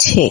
6,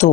2,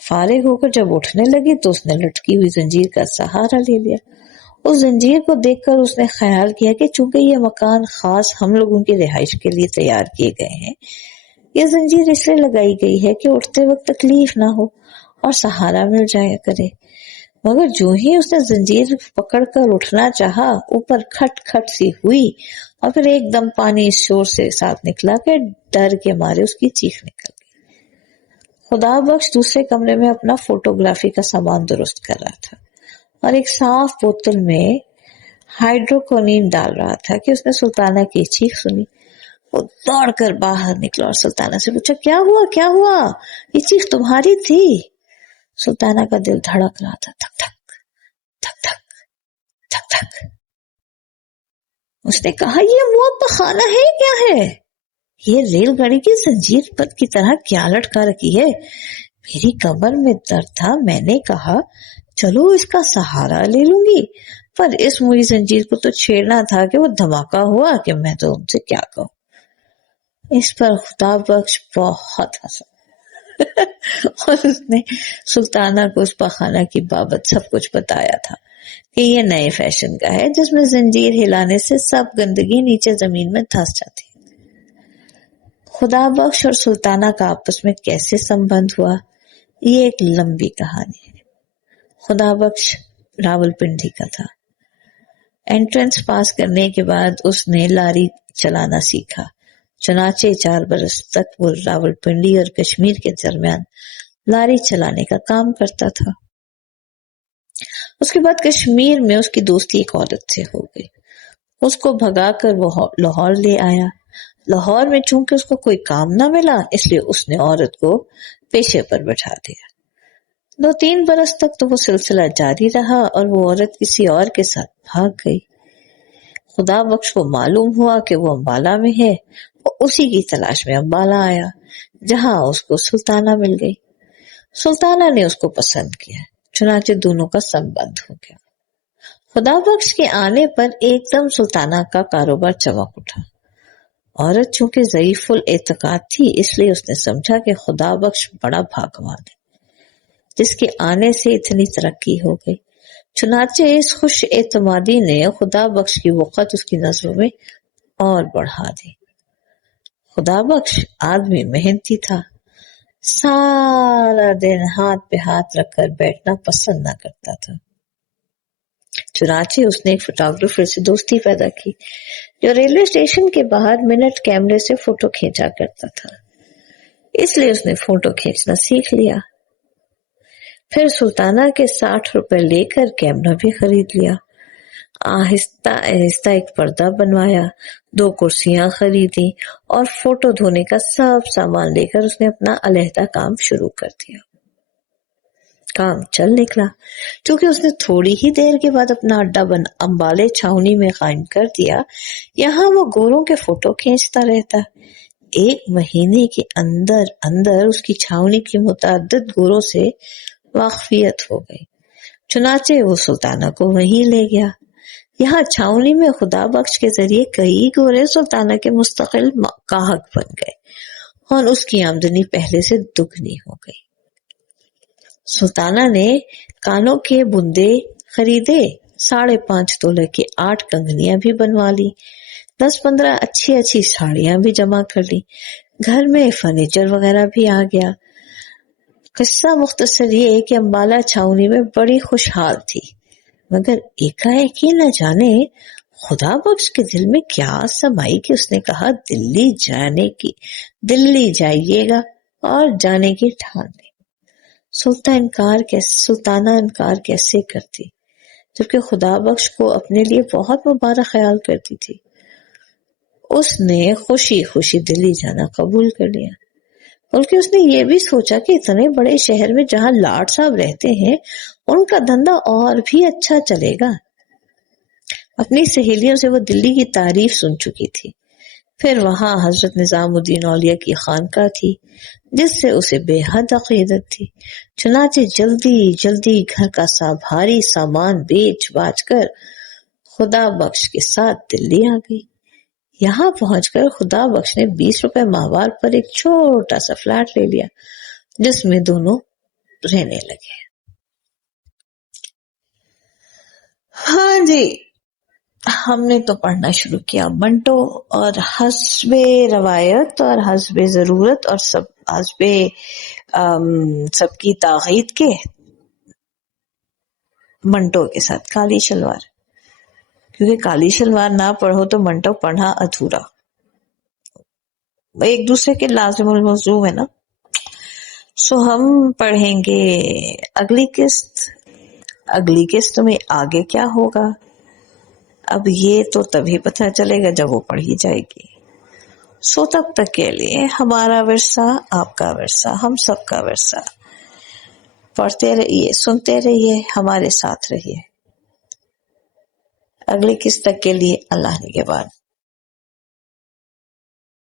فارغ ہو کر جب اٹھنے لگی تو اس نے لٹکی ہوئی زنجیر کا سہارا لے لیا. اس زنجیر کو دیکھ کر اس نے خیال کیا کہ چونکہ یہ مکان خاص ہم لوگوں کی رہائش کے لیے تیار کیے گئے ہیں، یہ زنجیر اس لیے لگائی گئی ہے کہ اٹھتے وقت تکلیف نہ ہو اور سہارا مل جایا کرے. مگر جو ہی اس نے زنجیر پکڑ کر اٹھنا چاہا، اوپر کھٹ کھٹ سی ہوئی اور پھر ایک دم پانی اس شور سے ساتھ نکلا کہ ڈر کے مارے اس کی چیخ نکل گئی. خدا بخش دوسرے کمرے میں اپنا فوٹوگرافی کا سامان درست کر رہا تھا اور ایک صاف بوتل میں ہائیڈروکونین ڈال رہا تھا کہ اس نے سلطانہ کی چیخ سنی. وہ دوڑ کر باہر نکلا اور سلطانہ سے پوچھا، کیا ہوا کیا ہوا؟ یہ چیخ تمہاری تھی؟ سلطانہ کا دل دھڑک رہا تھا، دھک دھک دھک دھک دھک دھک. اس نے کہا، یہ موت خانہ ہے کیا ہے؟ یہ ریل گاڑی کی زنجیر پر کی طرح کیا لٹکا رکھی ہے؟ میری کمر میں درد تھا، میں نے کہا چلو اس کا سہارا لے لوں گی، پر اس موئی زنجیر کو تو چھیڑنا تھا کہ وہ دھماکہ ہوا کہ میں تو ان سے کیا کہوں. اس پر خدا بخش بہت ہنسا اور اس نے سلطانہ کو اس پخانہ کی بابت سب کچھ بتایا تھا کہ یہ نئے فیشن کا ہے جس میں زنجیر ہلانے سے سب گندگی نیچے زمین میں دھس جاتی. خدا بخش اور سلطانہ کا آپس میں کیسے سمبند ہوا، یہ ایک لمبی کہانی ہے. خدا بخش راولپنڈی کا تھا. انٹرنس پاس کرنے کے بعد اس نے لاری چلانا سیکھا. چنانچہ 4 برس تک وہ راولپنڈی اور کشمیر کے درمیان لاری چلانے کا کام کرتا تھا. اس کے بعد کشمیر میں اس کی دوستی ایک عورت سے ہو گئی. اس کو بھگا کر وہ لاہور لے آیا. لاہور میں چونکہ اس کو کوئی کام نہ ملا، اس لیے اس نے عورت کو پیشے پر بٹھا دیا. 2-3 برس تک تو وہ سلسلہ جاری رہا اور وہ عورت کسی اور کے ساتھ بھاگ گئی. خدا بخش کو معلوم ہوا کہ وہ امبالہ میں ہے. وہ اسی کی تلاش میں امبالہ آیا جہاں اس کو سلطانہ مل گئی. سلطانہ نے اس کو پسند کیا، چنانچہ دونوں کا سمبند ہو گیا. خدا بخش کے آنے پر ایک دم سلطانہ کا کاروبار چمک اٹھا. عورت چونکہ ضعیف الاعتقاد تھی، اس لیے اس نے سمجھا کہ خدا بخش بڑا بھاگوان ہے جس کے آنے سے اتنی ترقی ہو گئی. چنانچہ اس خوش اعتمادی نے خدا بخش کی وقت اس کی نظروں میں اور بڑھا دی. خدا بخش آدمی محنتی تھا، سارا دن ہاتھ پہ ہاتھ رکھ کر بیٹھنا پسند نہ کرتا تھا. چنانچہ اس نے ایک فوٹوگرافر سے دوستی پیدا کی جو ریلوے اسٹیشن کے باہر منٹ کیمرے سے فوٹو کھینچا کرتا تھا. اس لیے اس نے فوٹو کھینچنا سیکھ لیا. پھر سلطانہ کے 60 روپے لے کر کیمرہ بھی خرید لیا. آہستہ آہستہ ایک پردہ بنوایا، 2 کرسیاں خریدی اور فوٹو دھونے کا سب سامان لے کر اس نے اپنا علیحدہ کام شروع کر دیا. کام چل نکلا. چونکہ اس نے تھوڑی ہی دیر کے بعد اپنا اڈا امبالے چھاونی میں قائم کر دیا، یہاں وہ گوروں کے فوٹو کھینچتا رہتا. 1 مہینے کے اندر اندر اس کی چھاونی کی متعدد گوروں سے واقفیت ہو گئی. چنانچہ وہ سلطانہ کو وہیں لے گیا. یہاں چھاونی میں خدا بخش کے ذریعے کئی گورے سلطانہ کے مستقل گاہک بن گئے اور اس کی آمدنی پہلے سے دگنی ہو گئی. سلطانہ نے کانوں کے بندے خریدے، 5.5 تولے کے 8 کنگنیاں بھی بنوا لی، 10-15 اچھی ساڑیاں بھی جمع کر لی. گھر میں فرنیچر وغیرہ بھی آ گیا. قصہ مختصر یہ کہ امبالہ چھاونی میں بڑی خوشحال تھی. مگر ایک نہ جانے خدا بخش کے دل میں کیا سمائی کہ اس نے کہا دلی جائیے گا اور جانے کی ٹھان لی. سلطانہ انکار کیسے کرتی جبکہ خدا بخش کو اپنے لیے بہت مبارک خیال کرتی تھی. اس نے خوشی خوشی دلی جانا قبول کر لیا، بلکہ اس نے یہ بھی سوچا کہ اتنے بڑے شہر میں جہاں لاٹ صاحب رہتے ہیں ان کا دھندا اور بھی اچھا چلے گا. اپنی سہیلیوں سے وہ دلی کی تعریف سن چکی تھی. پھر وہاں حضرت نظام الدین اولیاء کی خانقاہ تھی جس سے اسے بے حد عقیدت تھی. چنانچہ جلدی گھر کا بھاری سامان بیچ باچ کر خدا بخش کے ساتھ دلی آ گئی. یہاں پہنچ کر خدا بخش نے 20 روپے ماہوار پر ایک چھوٹا سا فلیٹ لے لیا جس میں دونوں رہنے لگے. ہاں جی، ہم نے تو پڑھنا شروع کیا منٹو، اور حسب روایت اور حسب ضرورت اور سب حسب سب کی تاغید کے منٹو کے ساتھ کالی شلوار، کیونکہ کالی شلوار نہ پڑھو تو منٹو پڑھنا ادھورا. ایک دوسرے کے لازم الملزوم ہے نا. سو ہم پڑھیں گے اگلی قسط. اگلی قسط میں آگے کیا ہوگا اب یہ تو تبھی پتہ چلے گا جب وہ پڑھی جائے گی. سو تب تک کے لیے ہمارا ورثہ آپ کا ورثہ ہم سب کا ورثہ. پڑھتے رہیے، سنتے رہیے، ہمارے ساتھ رہیے. اگلی قسط تک کے لیے اللہ نگہبان.